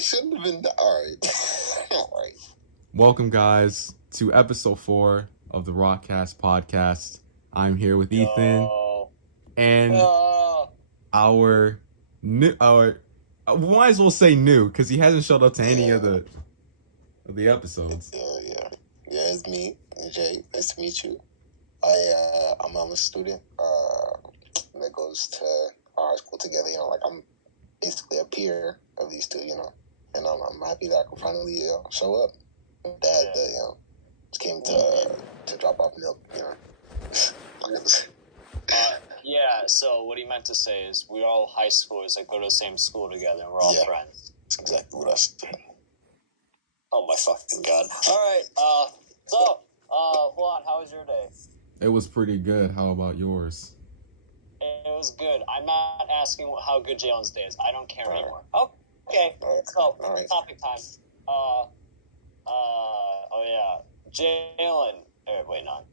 shouldn't have been. All right. All right. Welcome, guys, to episode 4 of the Rockast podcast. I'm here with Ethan Yo. and Uh, our might as well say new because he hasn't showed up to any of the episodes. Yeah, it's me, Jay. Nice to meet you. I'm a student that goes to our school together. I'm basically a peer of these two. And I'm happy that I can finally show up. Dad, just came to drop off milk. yeah, so what he meant to say is we're all high schoolers that go to the same school together and we're all friends. That's exactly what I said. Oh my fucking god. Alright, Juan, how was your day? It was pretty good. How about yours? It was good. I'm not asking how good Jaylon's day is. I don't care anymore. Okay, so, topic time. Jaylon.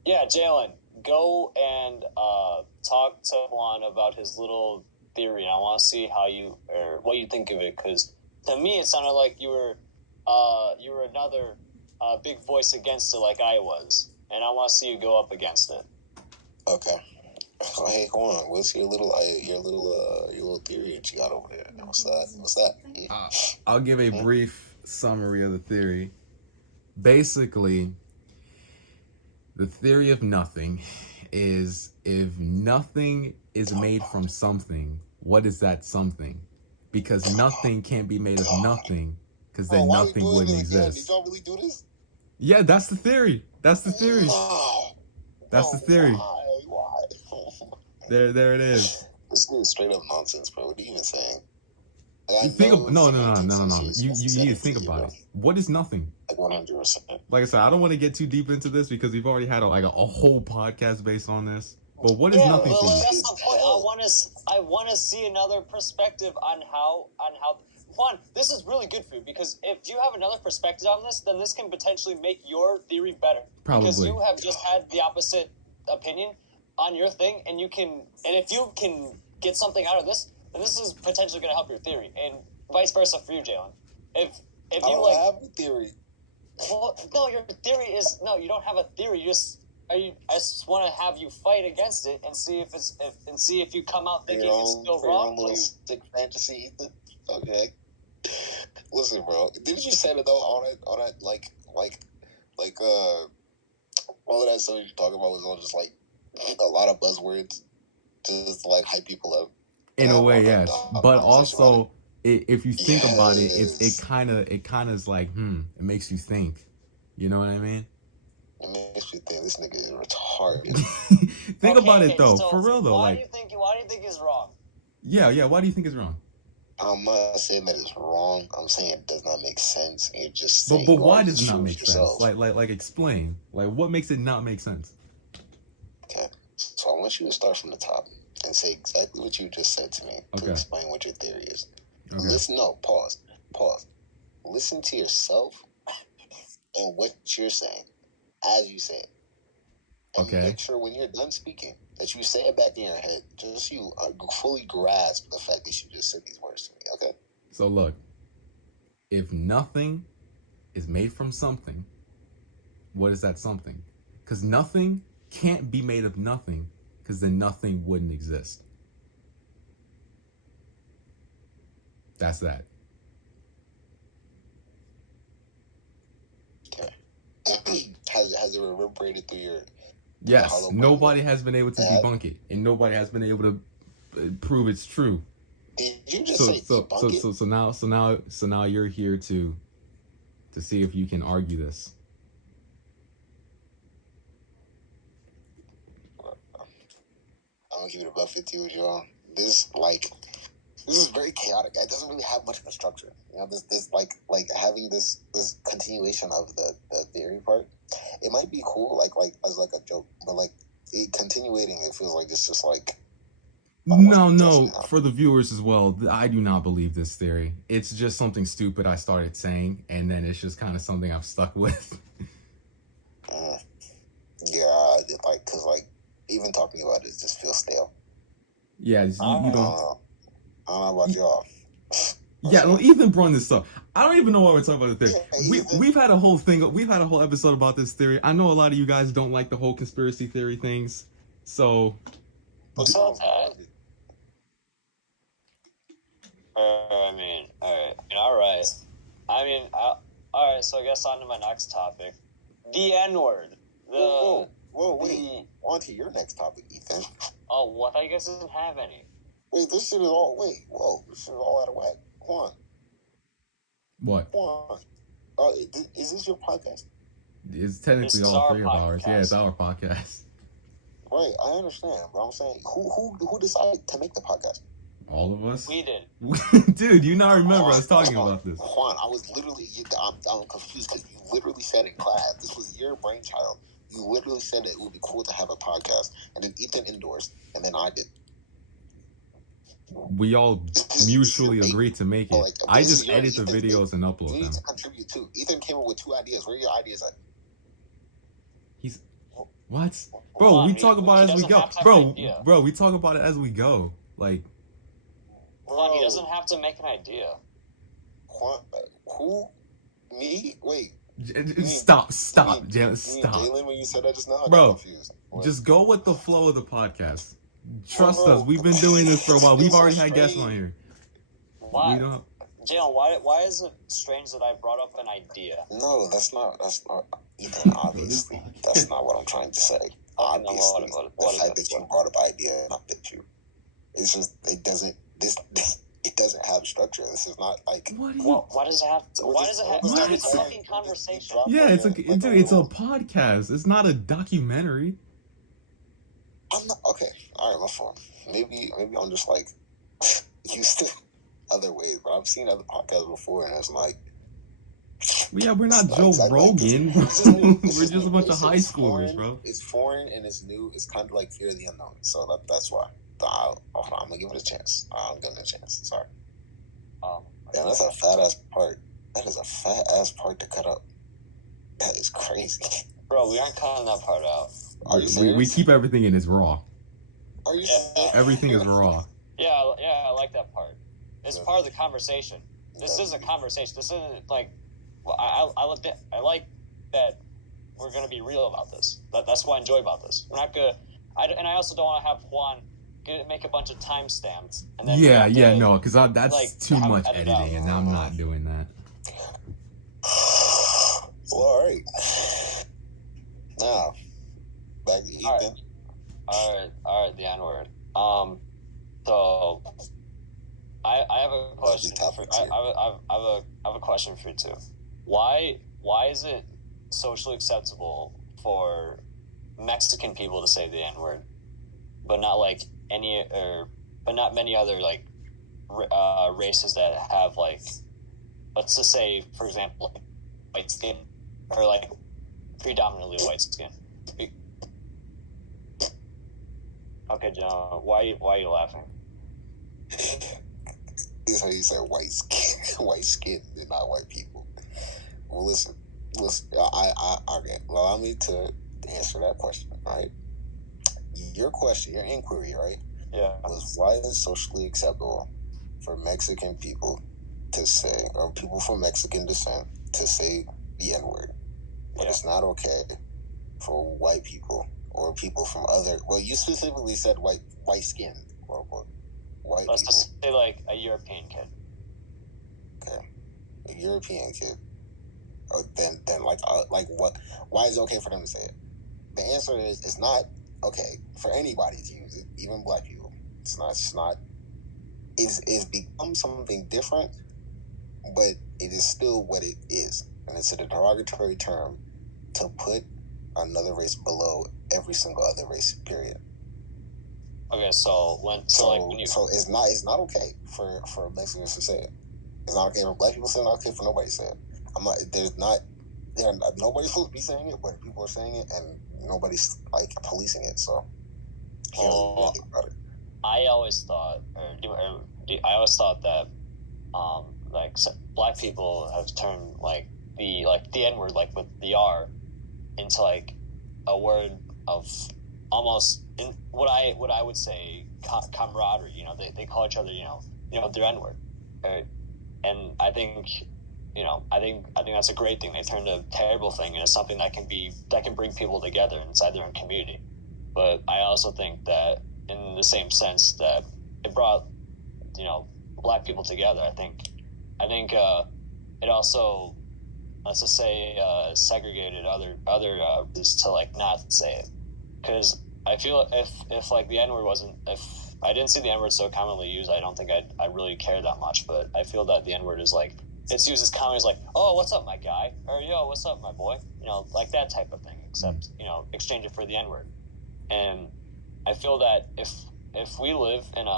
Jaylon, go and talk to Juan about his little theory. I want to see what you think of it, because to me it sounded like you were another big voice against it, like I was, and I want to see you go up against it. Okay. Oh, hey, hold on. What's your little theory that you got over there? What's that? I'll give a brief summary of the theory. Basically, the theory of nothing is if nothing is made from something, what is that something? Because nothing can't be made of nothing, because then nothing wouldn't exist. Did y'all really do this? Yeah, that's the theory. That's the theory. That's the theory. Why? There it is. This is straight up nonsense, bro. What are you even saying? You think no. You need to think about it. What is nothing? Like 100%. Like I said, I don't want to get too deep into this because we've already had a whole podcast based on this. But what is nothing to you? That's the point. I want to see another perspective on how. Juan, this is really good for you, because if you have another perspective on this, then this can potentially make your theory better. Probably. Because you have just had the opposite opinion on your thing, and if you can get something out of this, then this is potentially going to help your theory, and vice versa for you, Jaylon. If I you don't have a theory. Well, no, your theory is no. You don't have a theory. I just want to have you fight against it and see if you come out thinking it's still wrong. Your own little sick fantasy. Okay. Listen, bro. Didn't you say that though? All that, all of that stuff you're talking about was all just like a lot of buzzwords, just to like hype people up. In a way, yes. But also, if you think about it, it kind of is like, it makes you think. You know what I mean? It makes me think this nigga is retarded. Think about it though, so for real though. Why do you think he's wrong? Yeah. Why do you think it's wrong? I'm not saying that it's wrong. I'm saying it does not make sense. You're just but why does it not make sense? Like explain. Like what makes it not make sense? Okay, so I want you to start from the top and say exactly what you just said to me to explain what your theory is. Okay. Listen. No, pause. Listen to yourself and what you're saying as you say it. And make sure when you're done speaking that you say it back in your head, just so you fully grasp the fact that you just said these words to me, okay? So look, if nothing is made from something, what is that something? Because nothing can't be made of nothing, because then nothing wouldn't exist. That's that. Okay. Has it reverberated through your... Yes, nobody has been able to debunk it, and nobody has been able to prove it's true. Did you just say debunk it? So now you're here to see if you can argue this. I'm gonna keep it above 50 with y'all. This is very chaotic. It doesn't really have much of a structure. You know, this like having this continuation of the theory part. It might be cool, like as like a joke, but like it continuating, it feels like it's just like. No, for the viewers as well. I do not believe this theory. It's just something stupid I started saying, and then it's just kind of something I've stuck with. Yeah, because even talking about it just feels stale. Yeah, you don't. I don't know about y'all. Yeah, well, Ethan brought this up. I don't even know why we're talking about the theory. Yeah, We've had a whole thing. We've had a whole episode about this theory. I know a lot of you guys don't like the whole conspiracy theory things. So, what's up with that? I mean, all right. I mean, all right. So I guess on to my next topic, the N-word. Whoa, wait. On to your next topic, Ethan. Oh, what? I guess didn't have any. Wait, this shit is all. Wait, whoa, this shit is all out of whack. Hold on. What? Hold on. Is this your podcast? It's technically all three of ours. Yeah, it's our podcast. Right, I understand, but I'm saying, who decided to make the podcast? All of us. We did. Dude, you not remember I was talking about this. Juan, I was literally. I'm confused because you literally said in class this was your brainchild. You literally said that it would be cool to have a podcast, and then Ethan endorsed, and then I did. We all mutually agreed to make it. Like, I just edit the videos and upload them. You need to contribute too. Ethan came up with 2 ideas. Where are your ideas at? He's what? Bro, we talk about it as we go. Bro, we talk about it as we go. Like, bro, he doesn't have to make an idea. Who? Me? Wait. Stop, Jaylon, stop. Jaylon, when you said that just now, I bro, got confused. Just go with the flow of the podcast. Trust us, we've been doing this for a while. We've already had guests on here. Why? Jaylon, why is it strange that I brought up an idea? No, that's not Ethan, obviously. That's not what I'm trying to say. Obviously, the fact that you brought up idea, not that you. It's just, it doesn't have structure. This is not like. Why does it have to? Why does it have to start? It's a fucking conversation. Yeah, it's a podcast. It's not a documentary. I'm not okay. All right, my fault. Maybe I'm just like used to other ways, but I've seen other podcasts before, and it's like. Yeah, we're not Joe Rogan. We're just a bunch of high schoolers, bro. It's foreign and it's new. It's kind of like Fear of the Unknown, so that's why. I'm gonna give it a chance. I'm giving it a chance. Sorry. Yeah, that's a fat ass part. That is a fat ass part to cut up. That is crazy. Bro, we aren't cutting that part out. Are you serious? We keep everything in. It's raw. Are you serious? Everything is raw. Yeah, I like that part. It's part of the conversation. This is a conversation. This isn't like. I like that we're gonna be real about this. That's what I enjoy about this. We're not gonna. I also don't want to have Juan make a bunch of timestamps and then no, because that's like, too much editing, and I'm not doing that. Well, all right. Now, back to Ethan. All right, the N-word. So I have a question. I have a question for you too. Why is it socially acceptable for Mexican people to say the N-word, but not like but not many other like races that have like, let's just say, for example, like, white skin or like predominantly white skin. Okay, John, why are you laughing? Is how you say white skin, and not white people. Well, listen. Okay. Allow me to answer that question. Right. Your question, your inquiry, right? Yeah. Was why is it socially acceptable for Mexican people to say, or people from Mexican descent to say the N-word, but it's not okay for white people or people from other. Well, you specifically said white skin, quote unquote. Let's just say like a European kid. Okay, a European kid. Then like what? Why is it okay for them to say it? The answer is it's not okay for anybody to use it, even black people. It's not. It's become something different, but it is still what it is, and it's a derogatory term to put another race below every single other race. Period. Okay, so it's not okay for Mexicans to say it. It's not okay for black people to say it. It's not okay for nobody to say it. Nobody's supposed to be saying it, but people are saying it, and nobody's like policing it. So can't really think about it. I always thought that like black people have turned like the N-word, like with the R, into like a word of almost in what I would say camaraderie. You know, they call each other, you know their N-word. Right? And I think, I think that's a great thing. They turned a terrible thing into something that can bring people together inside their own community. But I also think that in the same sense that it brought, black people together. I think it also, let's just say, segregated other to like not say it, because I feel if like the N-word wasn't, if I didn't see the N-word so commonly used, I don't think I'd really care that much. But I feel that the N-word is like, it's used as commonly as like, oh, what's up, my guy, or yo, what's up, my boy, like that type of thing, except exchange it for the N-word. And I feel that if we live in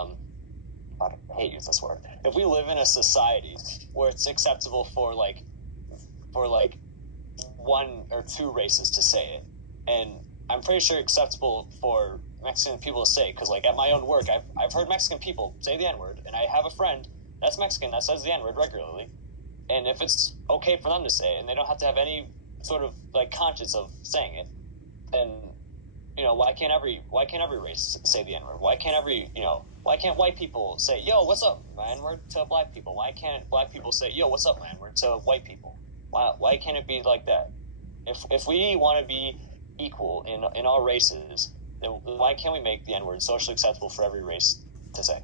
I hate using this word, if we live in a society where it's acceptable for like one or two races to say it, and I'm pretty sure acceptable for Mexican people to say, because like at my own work, I've heard Mexican people say the N-word, and I have a friend that's Mexican that says the N-word regularly, and if it's okay for them to say it, and they don't have to have any sort of like conscience of saying it, then why can't every race say the N-word? Why can't white people say, yo, what's up, my N-word, to black people? Why can't black people say, yo, what's up, my N-word, to white people? Why can't it be like that? If we want to be equal in all races, then why can't we make the N-word socially acceptable for every race to say?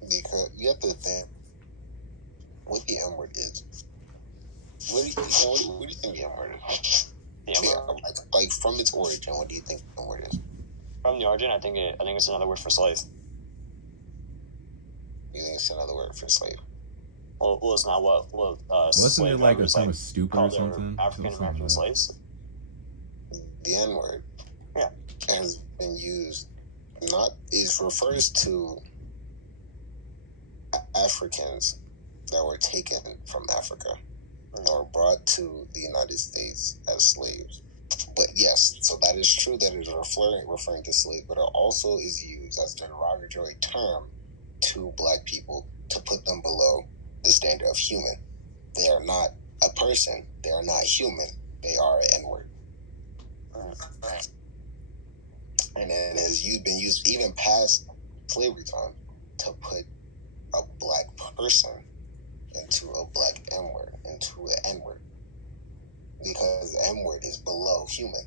Because you have to think what the N-word is. What do you think the N-word is? Like from its origin, what do you think the N-word is? From the origin, I think it's another word for slave. You think it's another word for slave? Well, it's not what wasn't it like a term of stupid or something? African American slaves. The N-word, yeah, has been used. Refers to Africans that were taken from Africa and were brought to the United States as slaves. But yes, so that is true that it is referring to slave, but it also is used as a derogatory term to black people to put them below the standard of human. They are not a person. They are not human. They are an N-word. And it has been used even past slavery time to put a black person into a black N-word, into an N-word. Because the N-word is below human,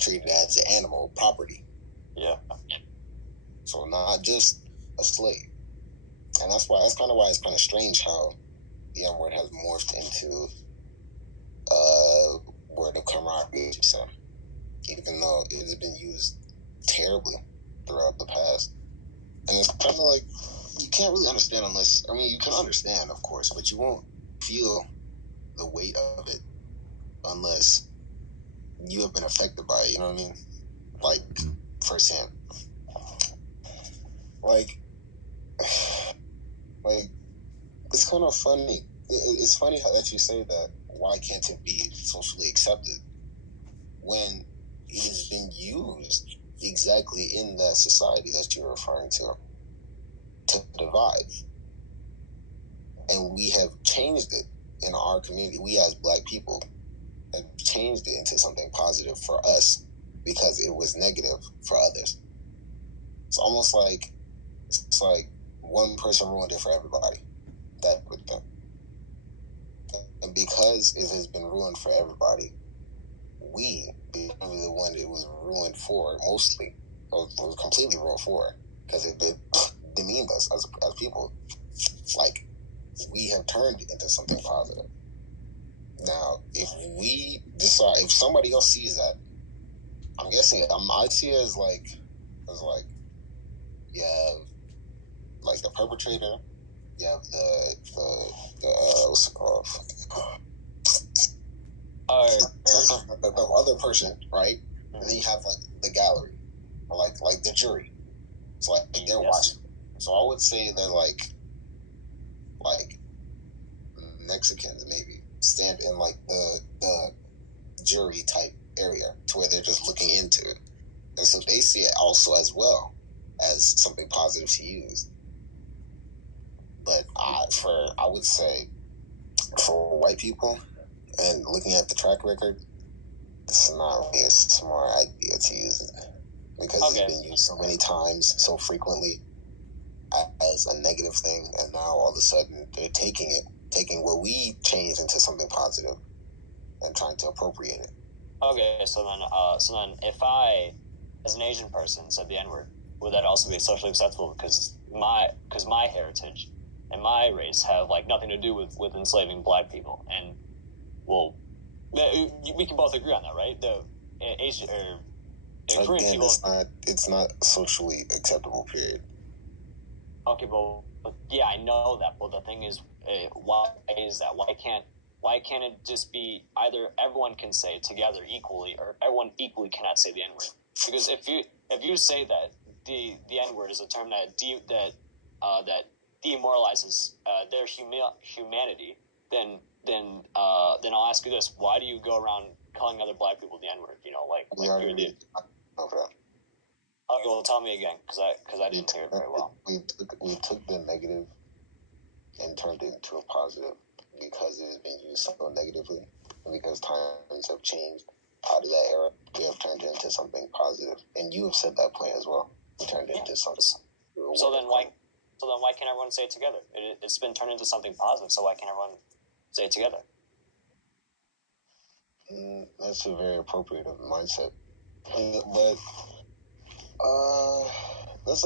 treated as an animal property. Yeah. So not just a slave. And that's kind of why it's kind of strange how the N-word has morphed into a word of camaraderie, even though it has been used terribly throughout the past. And it's kind of like, you can't really understand unless, you can understand, of course, but you won't feel the weight of it unless you have been affected by it, you know what I mean? Like, firsthand. Like, it's kind of funny. It's funny how that you say that, why can't it be socially accepted when it has been used exactly in that society that you're referring to divide. And we have changed it in our community. We as black people have changed it into something positive for us because it was negative for others. It's almost like one person ruined it for everybody. That would think. And because it has been ruined for everybody, we be the one it was ruined for mostly. It was completely ruined for because it demeaned us as people. Like, we have turned it into something positive. Now, if we decide, if somebody else sees that, I'm guessing, I see it as like, you have like the perpetrator, you have the what's it called? The other person, right? And then you have like the gallery, or like the jury. It's like they're watching. So I would say that like Mexicans maybe stand in like the jury type area to where they're just looking into it, and so they see it also as well as something positive to use. But I would say for white people and looking at the track record, it's not really a smart idea to use it because it's been used so many times, so frequently. as a negative thing, and now all of a sudden they're taking what we changed into something positive and trying to appropriate it. Okay, so then if I, as an Asian person, said the N-word, would that also be socially acceptable? Because my heritage and my race have like nothing to do with enslaving black people, and well, we can both agree on that, right? The Asian or Korean Again, people. it's not socially acceptable. Period. Okay, but yeah, I know that. But the thing is, why is that? Why can't it just be either everyone can say together equally, or everyone equally cannot say the N word? Because if you say that the N word is a term that demoralizes their humanity, then I'll ask you this: why do you go around calling other black people the N word? You know, like you're the. Okay. Okay, well, tell me again, because I didn't hear it very well. We took the negative and turned it into a positive because it has been used so negatively, and because times have changed out of that era. We have turned it into something positive, and you have said that point as well. We turned it into something. So then why can't everyone say it together? It's been turned into something positive. So why can't everyone say it together? That's a very appropriate mindset, but that's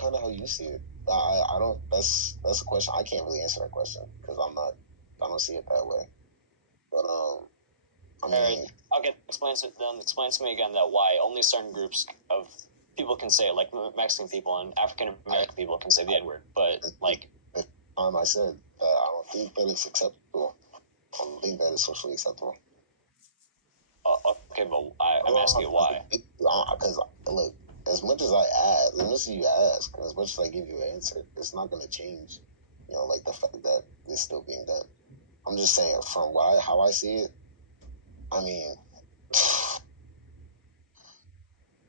kind of how you see it. I don't. That's a question. I can't really answer that question because I don't see it that way. But I mean, okay. Explain to me again that why only certain groups of people can say it, like Mexican people and African American people can say the N word, but like the time I said that I don't think that it's acceptable. I don't think that is socially acceptable. Okay, but I'm asking you why. Because look, as much as you ask, as much as I give you an answer, it's not going to change. You know, like the fact that it's still being done. I'm just saying from how I see it. I mean,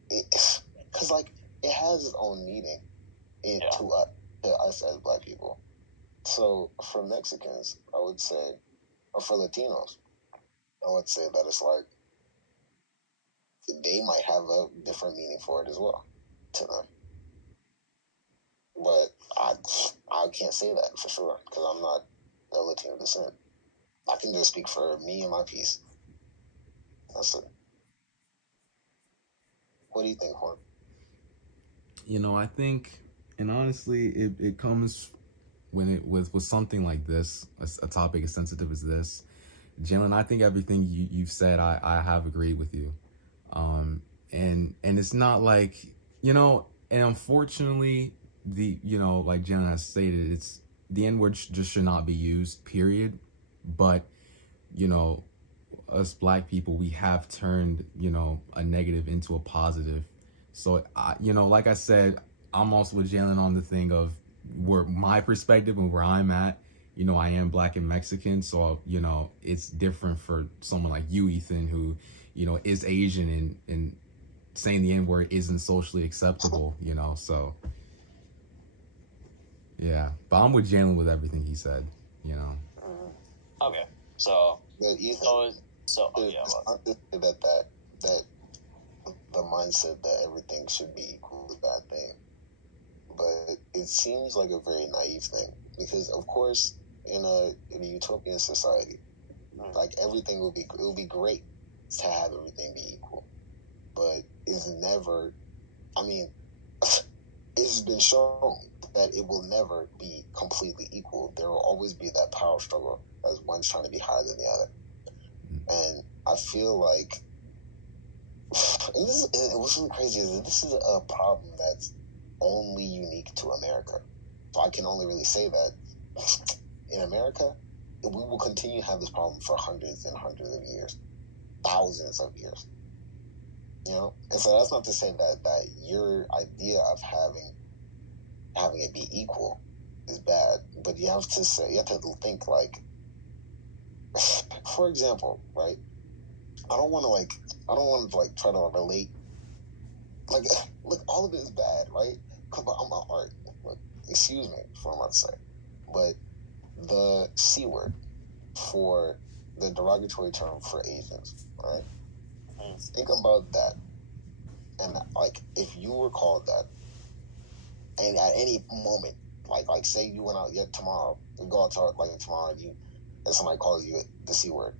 because like it has its own meaning to us as black people. So for Mexicans, I would say, or for Latinos, I would say that it's like they might have a different meaning for it as well to them. But I can't say that for sure because I'm not of Latino descent. I can just speak for me and my piece. That's it. What do you think, Juan? You know, I think, and honestly, it comes when it with something like this, a topic as sensitive as this. Jaylon, I think everything you've said, I have agreed with you. And it's not like, you know, and unfortunately, like Jaylon has stated, it's the N-word just should not be used, period. But, you know, us black people, we have turned, a negative into a positive. So, like I said, I'm also with Jaylon on the thing of where my perspective and where I'm at. I am black and Mexican, so it's different for someone like you, Ethan, who is Asian, and saying the N-word isn't socially acceptable. So yeah, but I'm with Jaylon with everything he said. Okay, so Ethan, yeah, it's not to say that the mindset that everything should be equal is a bad thing, but it seems like a very naive thing because, of course, in a utopian society, like everything will be great to have everything be equal, but it's never. I mean, it's been shown that it will never be completely equal. There will always be that power struggle as one's trying to be higher than the other, and I feel like. And what's really crazy is that this is a problem that's only unique to America. So I can only really say that in America, we will continue to have this problem for hundreds and hundreds of years, thousands of years. And so that's not to say that your idea of having it be equal is bad, but you have to think like, for example, right? I don't want to try to relate. Like, look, all of it is bad, right? Come on, I'm an art. Look, excuse me for what I'm about to say, but the C word for the derogatory term for Asians, right? Think about that, and like if you were called that, And at any moment, like say you went out yet tomorrow, we go out to like tomorrow, and somebody calls you the C word.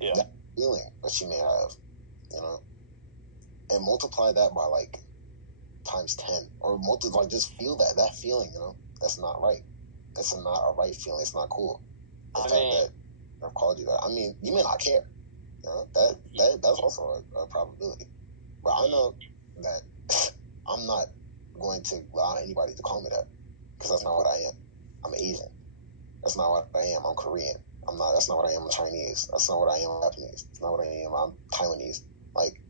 Yeah. That feeling that you may have, you know, and multiply that by like times 10, or just feel that feeling, you know, that's not right. That's not a right feeling. It's not cool. The fact that I've called you that. I mean, you may not care. You know, that's also a probability. But I know that I'm not going to allow anybody to call me that, because that's not what I am. I'm Asian. That's not what I am. I'm Korean. That's not what I am. I'm Chinese. That's not what I am. I'm Japanese. That's not what I am. I'm Taiwanese. Like,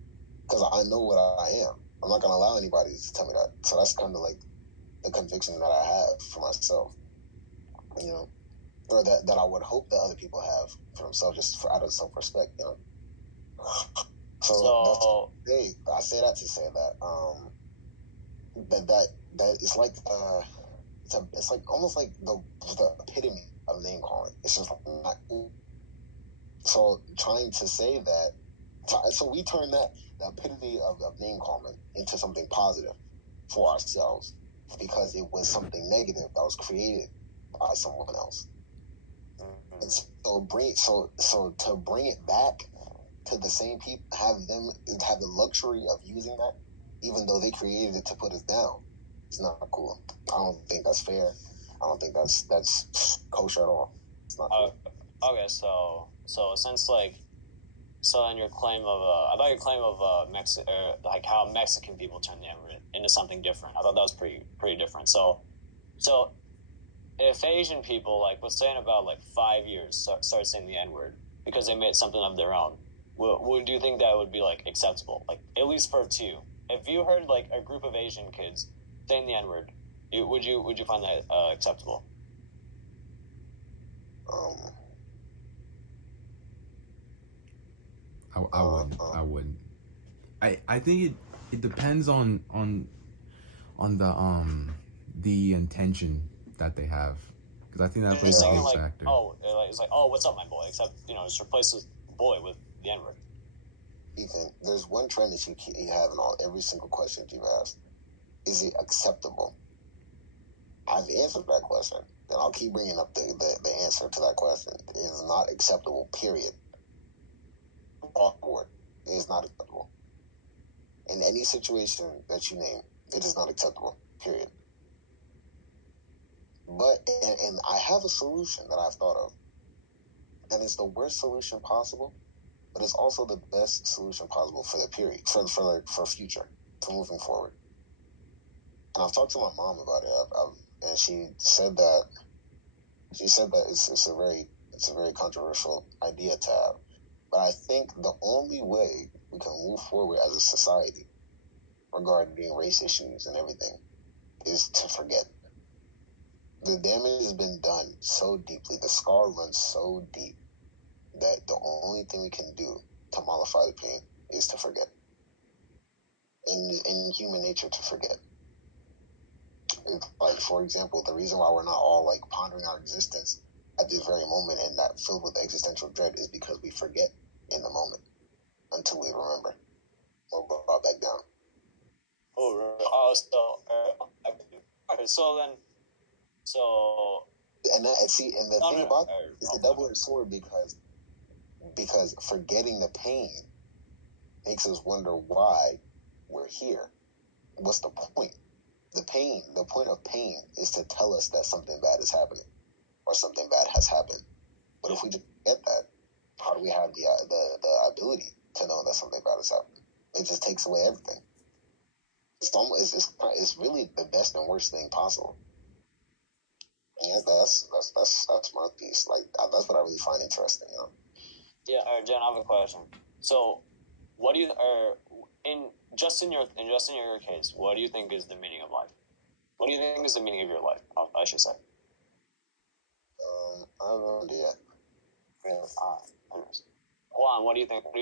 because I know what I am. I'm not going to allow anybody to tell me that. So that's kind of like the conviction that I have for myself, you know, or that I would hope that other people have for themselves, just out of self-respect, you know. So I say that to say that it's like it's like almost like the epitome of name calling. It's just not cool. So trying to say that, so we turn the epitome of name calling into something positive for ourselves, because it was something negative that was created by someone else. And so to bring it back to the same people, have the luxury of using that, even though they created it to put us down, it's not cool. I don't think that's fair. I don't think that's kosher at all. It's not cool. Okay, so since in your claim of I thought your claim of like how Mexican people turn the N-word into something different. I thought that was pretty different. So if Asian people, like, let's say in about like 5 years start saying the N-word because they made something of their own, would you think that would be like acceptable? Like, at least for two, if you heard like a group of Asian kids saying the N-word, would you find that acceptable? I wouldn't. I think it depends on the intention that they have, because I think that plays a big factor. It's like, oh, what's up, my boy? Except, just replace this boy with the N-word. Ethan, there's one trend that you have in every single question that you've asked. Is it acceptable? I've answered that question, and I'll keep bringing up the answer to that question. It is not acceptable, period. Off board. It is not acceptable. In any situation that you name, it is not acceptable, period. But, and I have a solution that I've thought of, and it's the worst solution possible, but it's also the best solution possible for the period, for future, to moving forward. And I've talked to my mom about it, and she said that it's a very controversial idea to have. But I think the only way we can move forward as a society regarding race issues and everything is to forget. The damage has been done so deeply, the scar runs so deep, that the only thing we can do to mollify the pain is to forget. In human nature, to forget. Like, for example, the reason why we're not all like pondering our existence at this very moment and that filled with existential dread is because we forget in the moment until we remember or brought back down. And the thing about it is the double-edged sword, because forgetting the pain makes us wonder why we're here. What's the point? The point of pain is to tell us that something bad is happening or something bad has happened. But if we just get that, how do we have the ability to know that something bad is happening? It just takes away everything. It's really the best and worst thing possible. Yeah, that's my piece. Like, that's what I really find interesting, you know. Yeah, Jen, I have a question. So, what do you in your case, what do you think is the meaning of life? What do you think is the meaning of your life? I should say. I have no idea. Juan, what do you think of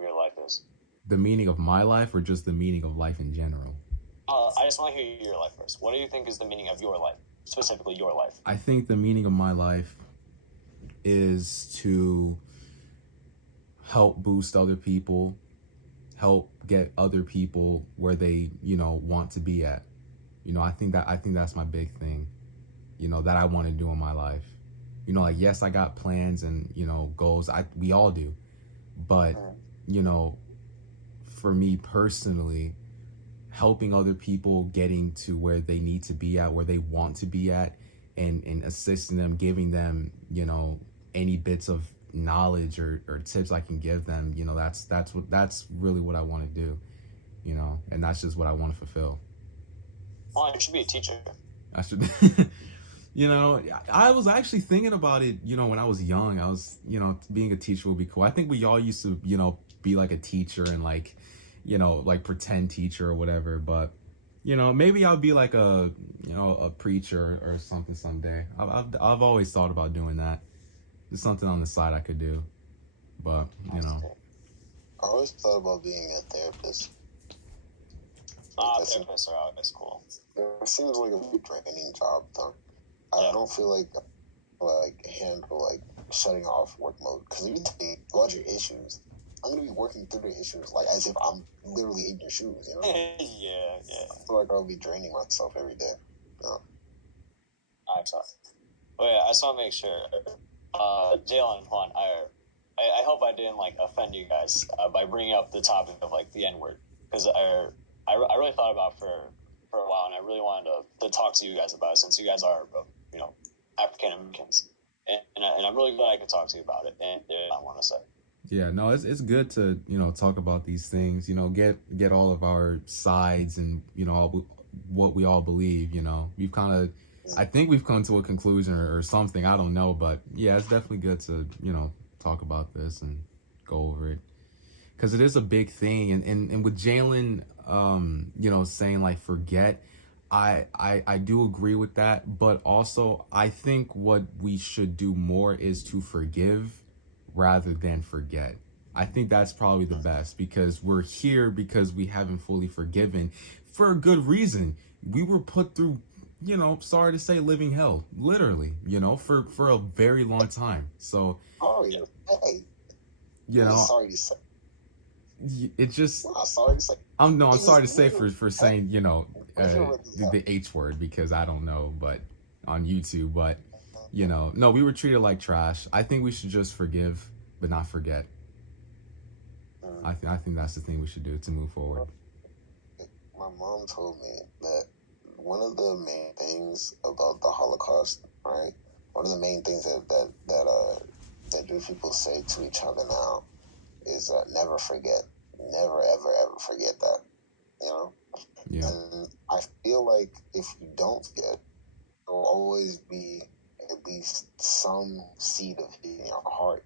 your life is? The meaning of my life, or just the meaning of life in general? I just want to hear your life first. What do you think is the meaning of your life, specifically your life? I think the meaning of my life is to help boost other people, help get other people where they, want to be at. I think that's my big thing, that I want to do in my life. Like, yes, I got plans and, goals. We all do. But, you know, for me personally, helping other people getting to where they need to be at, where they want to be at, and assisting them, giving them, any bits of knowledge or tips I can give them, that's really what I want to do, and that's just what I want to fulfill. Oh, you should be a teacher. I should. I was actually thinking about it, when I was young. I was, being a teacher would be cool. I think we all used to, be like a teacher and like, like pretend teacher or whatever. But, maybe I'll be like a preacher or something someday. I've always thought about doing that. Just something on the side I could do. But, I always thought about being a therapist. Therapists are always cool. It seems like a draining job, though. I don't feel like handle like shutting off work mode, because if you take all your issues, I'm gonna be working through the issues like as if I'm literally in your shoes, yeah. I feel like I'll be draining myself every day. I just want to make sure, Jaylon, Juan, I hope I didn't like offend you guys by bringing up the topic of like the N-word, because I really thought about it for a while, and I really wanted to talk to you guys about it, since you guys are African Americans, and I'm really glad I could talk to you about it. And I want to say, yeah, no, it's good to talk about these things, get all of our sides and what we all believe. We've kind of, I think we've come to a conclusion or something, I don't know, but yeah, it's definitely good to talk about this and go over it, because it is a big thing. And with Jaylon saying like forget, I do agree with that, but also I think what we should do more is to forgive rather than forget. I think that's probably the best, because we're here because we haven't fully forgiven for a good reason. We were put through, sorry to say, living hell, literally, for a very long time. So, hey, sorry to say. It just. Well, sorry to say. I'm sorry to say for saying the H word, because I don't know, but on YouTube, but no, we were treated like trash. I think we should just forgive, but not forget. I think that's the thing we should do to move forward. My mom told me that one of the main things about the Holocaust, right? One of the main things that Jewish people say to each other now is never forget, never ever ever forget that, Yeah. And I feel like if you don't forget, there will always be at least some seed of it in your heart,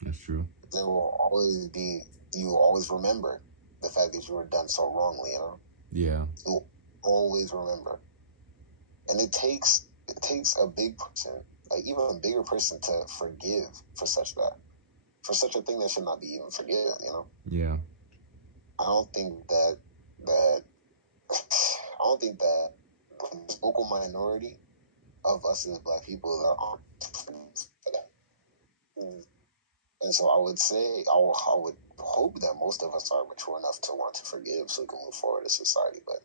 That's true. There will always be, you will always remember the fact that you were done so wrongly, Yeah. You'll always remember. And it takes a big person, like even a bigger person, to forgive for such a thing that should not be even forgiven, Yeah. I don't think that the vocal minority of us as Black people that aren't for that. And so I would say, I would hope that most of us are mature enough to want to forgive so we can move forward as society. But,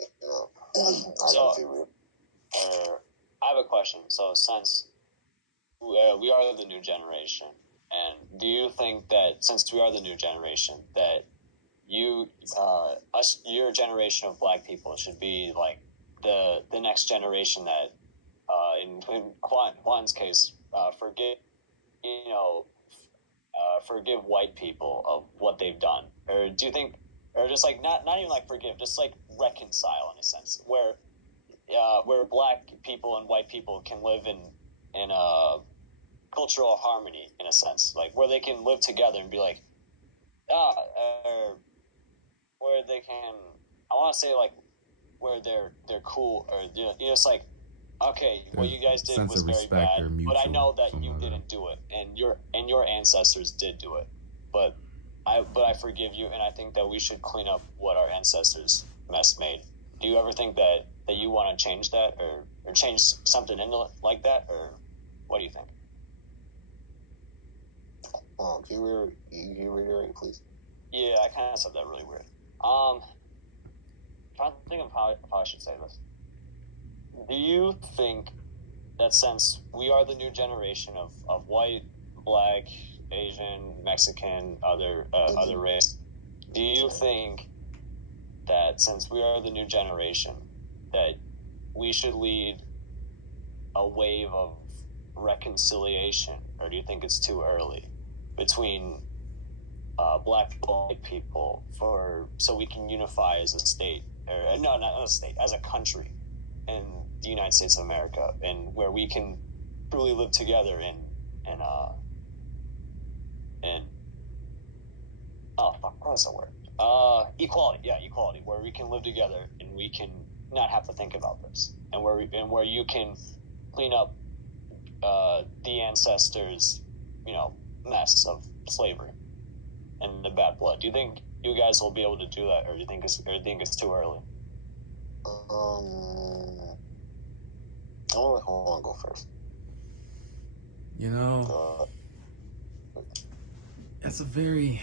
I gotta be real. I have a question. So since we are the new generation, and do you think that since we are the new generation, that your generation of Black people should be like the next generation that, in Juan's case, forgive white people of what they've done, or do you think, or just like not even like forgive, just like reconcile in a sense, where Black people and white people can live in a cultural harmony in a sense, like where they can live together and be like, where they can, I want to say like where they're cool, or it's like, okay, what you guys did was very bad, but I know that you didn't do it, and your ancestors did do it, but I forgive you, and I think that we should clean up what our ancestors made. Do you ever think that you want to change that, or change something into like that, or what do you think? Can you reiterate, please? Yeah, I kind of said that really weird. trying to think of how I should say this. Do you think that since we are the new generation of white, black, Asian, Mexican, other race, do you think that since we are the new generation, that we should lead a wave of reconciliation, or do you think it's too early between black and white people so we can unify as a state, or no, not a state, as a country in the United States of America, and where we can truly live together in oh fuck, what was the word? Equality. Yeah, equality, where we can live together and we can not have to think about this, and where you can clean up the ancestors, mess of slavery and the bad blood. Do you think you guys will be able to do that, or do you think it's too early? I want to go first. That's a very.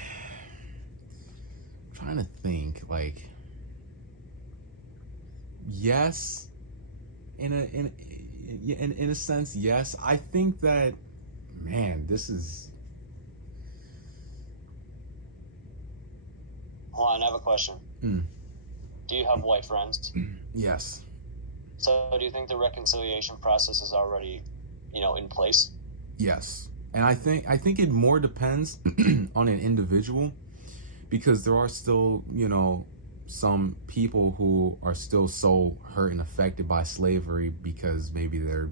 I'm trying to think. Like, yes, in a sense, yes. I think that, man, this is. Hold on, I have a question. Do you have white friends? Yes. So, do you think the reconciliation process is already, in place? Yes, and I think it more depends on an individual, because there are still, some people who are still so hurt and affected by slavery because maybe their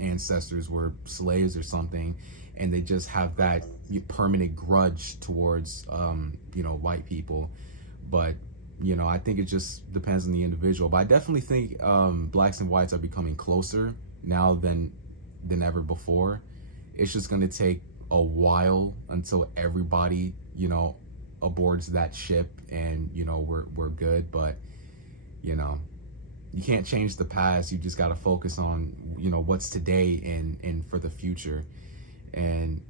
ancestors were slaves or something, and they just have that permanent grudge towards white people. But I think it just depends on the individual. But I definitely think blacks and whites are becoming closer now than ever before. It's just going to take a while until everybody aboards that ship, and we're good. But you can't change the past. You just got to focus on what's today and for the future. And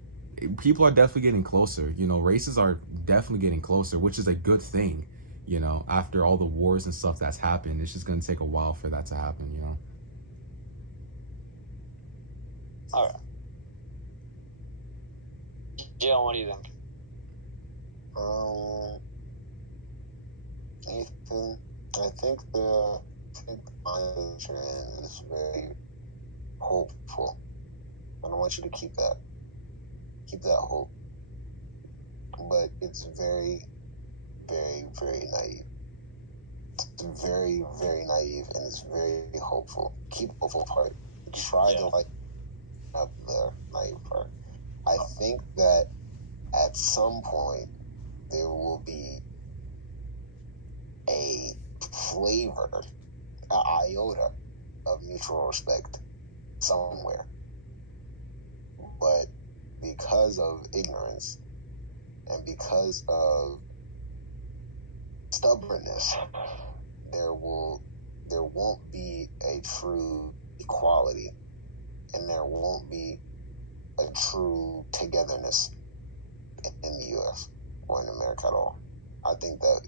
people are definitely getting closer. Races are definitely getting closer, which is a good thing. After all the wars and stuff that's happened, it's just going to take a while for that to happen. All right. Jaylon, what do you think? Ethan, I think my position is very hopeful, and I want you to keep that hope. But it's very, very, very naive. It's very, very naive, and it's very hopeful. Keep hopeful part. Try to up the naive part. I think that at some point there will be a flavor, an iota of mutual respect somewhere. But because of ignorance and because of stubbornness, there won't be a true equality, and there won't be a true togetherness in the U.S. or in America at all. I think that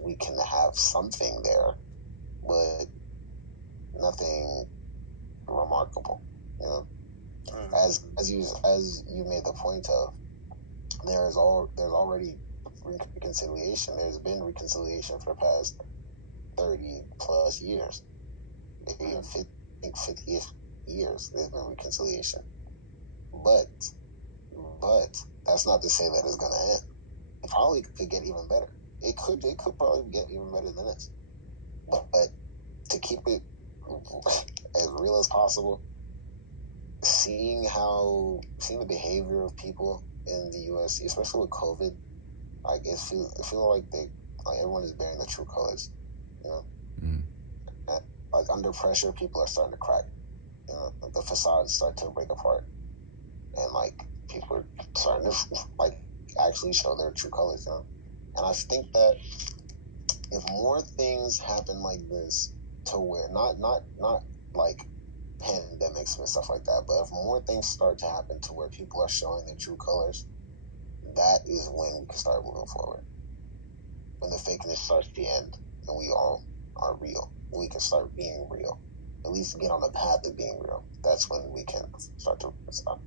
we can have something there, but nothing remarkable. As you made the point of, there's already reconciliation. There's been reconciliation for the past 30 plus years, maybe even 50 years. There's been reconciliation, but that's not to say that it's gonna end. It probably could get even better. It could probably get even better than this. But to keep it as real as possible, seeing the behavior of people in the U.S., especially with COVID, like it feels like everyone is bearing the true colors. Like under pressure, people are starting to crack. The facades start to break apart, and like people are starting to like actually show their true colors. And I think that if more things happen like this, to where not like pandemics and stuff like that, but if more things start to happen to where people are showing their true colors, that is when we can start moving forward. When the fakeness starts to end, and we all are real. We can start being real. At least get on the path of being real. That's when we can start to stop.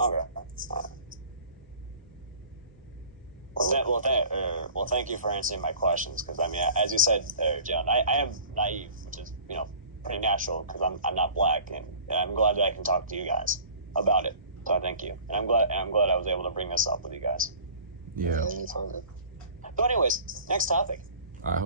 Okay. Well, thank you for answering my questions. Because I mean, as you said, John, I am naive, which is pretty natural because I'm not black, and I'm glad that I can talk to you guys about it. So I thank you, and I'm glad I was able to bring this up with you guys. Yeah. So, anyways, next topic.